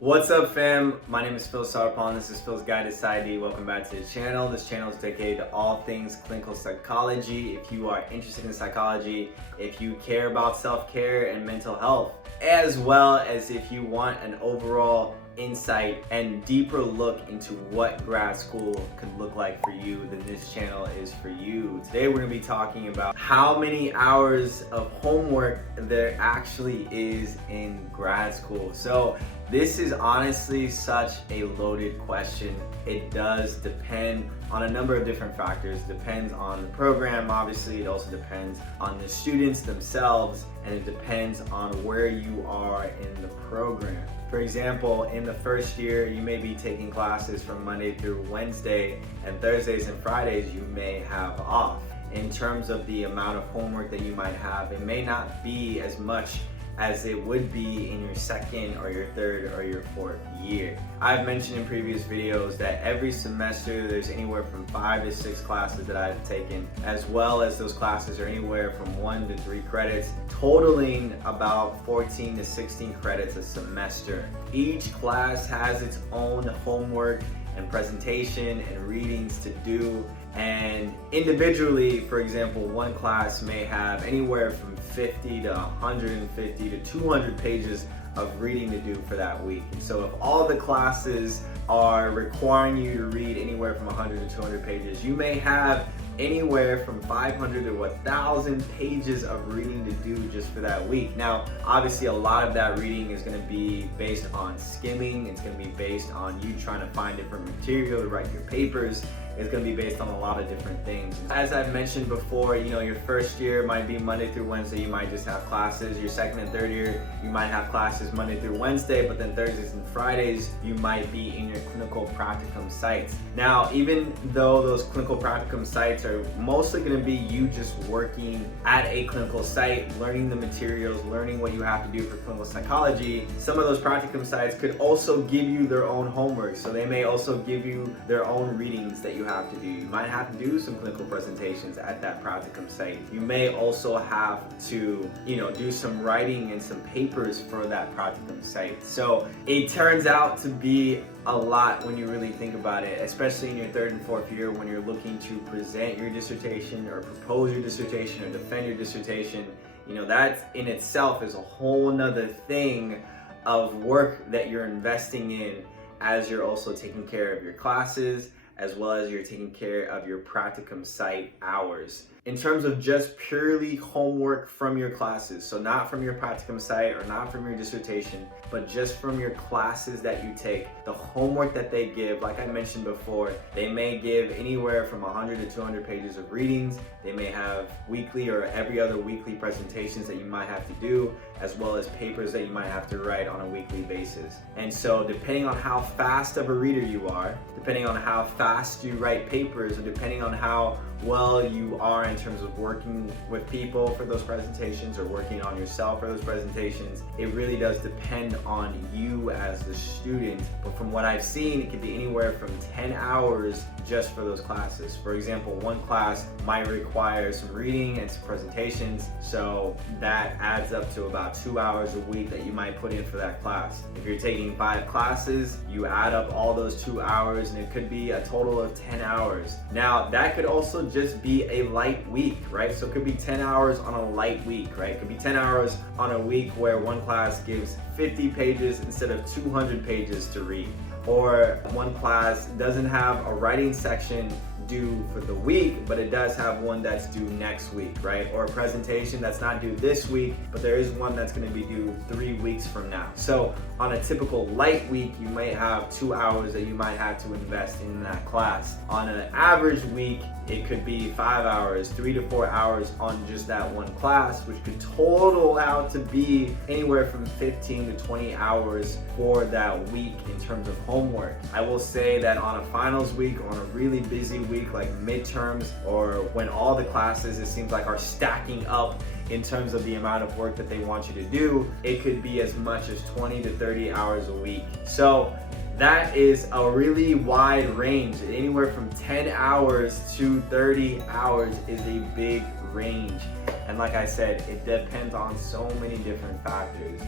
What's up, fam? My name is Phil Sarpon. This is Phil's Guide to PsyD. Welcome back to the channel. This channel is dedicated to all things clinical psychology. If you are interested in psychology, if you care about self-care and mental health, as well as if you want an overall insight and deeper look into what grad school could look like for you, then this channel is for you. Today we're going to be talking about how many hours of homework there actually is in grad school. So this is honestly such a loaded question. It does depend on a number of different factors. It depends on the program, obviously. It also depends on the students themselves, and it depends on where you are in the program. For example, in the first year, you may be taking classes from Monday through Wednesday, and Thursdays and Fridays you may have off. In terms of the amount of homework that you might have, it may not be as much as it would be in your second or your third or your fourth year. I've mentioned in previous videos that every semester there's anywhere from 5 to 6 classes that I've taken, as well as those classes are anywhere from 1 to 3 credits, totaling about 14 to 16 credits a semester. Each class has its own homework and presentation and readings to do, and individually, for example, one class may have anywhere from 50 to 150 to 200 pages of reading to do for that week. And so if all the classes are requiring you to read anywhere from 100 to 200 pages, you may have anywhere from 500 to 1,000 pages of reading to do just for that week. Now, obviously a lot of that reading is going to be based on skimming. It's going to be based on you trying to find different material to write your papers. It's going to be based on a lot of different things. As I've mentioned before, your first year might be Monday through Wednesday, you might just have classes. Your second and third year, you might have classes Monday through Wednesday, but then Thursdays and Fridays, you might be in your clinical practicum sites. Now, even though those clinical practicum sites are mostly going to be you just working at a clinical site, learning the materials, learning what you have to do for clinical psychology, some of those practicum sites could also give you their own homework. So they may also give you their own readings that you have to do. You might have to do some clinical presentations at that practicum site. You may also have to, do some writing and some papers for that practicum site. So it turns out to be a lot when you really think about it, especially in your third and fourth year when you're looking to present your dissertation or propose your dissertation or defend your dissertation. That in itself is a whole nother thing of work that you're investing in, as you're also taking care of your classes, as well as you're taking care of your practicum site hours. In terms of just purely homework from your classes, so not from your practicum site or not from your dissertation, but just from your classes that you take, the homework that they give, like I mentioned before, they may give anywhere from 100 to 200 pages of readings. They may have weekly or every other weekly presentations that you might have to do, as well as papers that you might have to write on a weekly basis. And so depending on how fast of a reader you are, depending on how fast you write papers, or depending on how well you are in terms of working with people for those presentations or working on yourself for those presentations, it really does depend on you as the student. But from what I've seen, it could be anywhere from 10 hours just for those classes. For example, one class might require some reading and some presentations, so that adds up to about 2 hours a week that you might put in for that class. If you're taking 5 classes, you add up all those 2 hours and it could be a total of 10 hours. Now, that could also just be a light week, right? So it could be 10 hours on a light week, right? It could be 10 hours on a week where one class gives 50 pages instead of 200 pages to read. Or one class doesn't have a writing section due for the week, but it does have one that's due next week, right? Or a presentation that's not due this week, but there is one that's going to be due 3 weeks from now. So on a typical light week, you might have 2 hours that you might have to invest in that class. On an average week, it could be 5 hours, 3 to 4 hours on just that one class, which could total out to be anywhere from 15 to 20 hours for that week in terms of homework. I will say that on a finals week or on a really busy week like midterms, or when all the classes, it seems like, are stacking up in terms of the amount of work that they want you to do, it could be as much as 20 to 30 hours a week. So that is a really wide range. Anywhere from 10 hours to 30 hours is a big range. And like I said, it depends on so many different factors.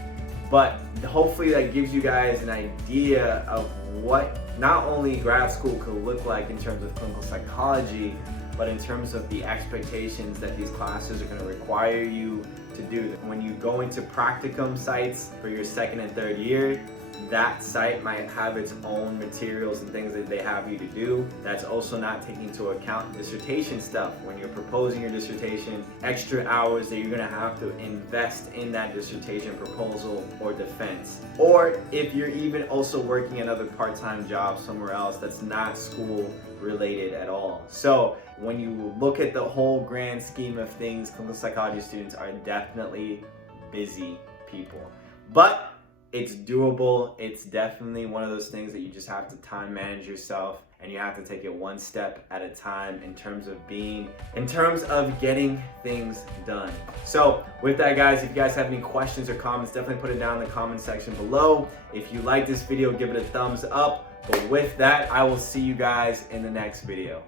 But hopefully that gives you guys an idea of what not only grad school could look like in terms of clinical psychology, but in terms of the expectations that these classes are going to require you to do. When you go into practicum sites for your second and third year, that site might have its own materials and things that they have you to do. That's also not taking into account dissertation stuff. When you're proposing your dissertation, extra hours that you're gonna have to invest in that dissertation proposal or defense. Or if you're even also working another part-time job somewhere else that's not school related at all. So when you look at the whole grand scheme of things, clinical psychology students are definitely busy people. But it's doable. It's definitely one of those things that you just have to time manage yourself, and you have to take it one step at a time in terms of getting things done. So with that, guys, if you guys have any questions or comments, definitely put it down in the comment section below. If you like this video, give it a thumbs up. But with that, I will see you guys in the next video.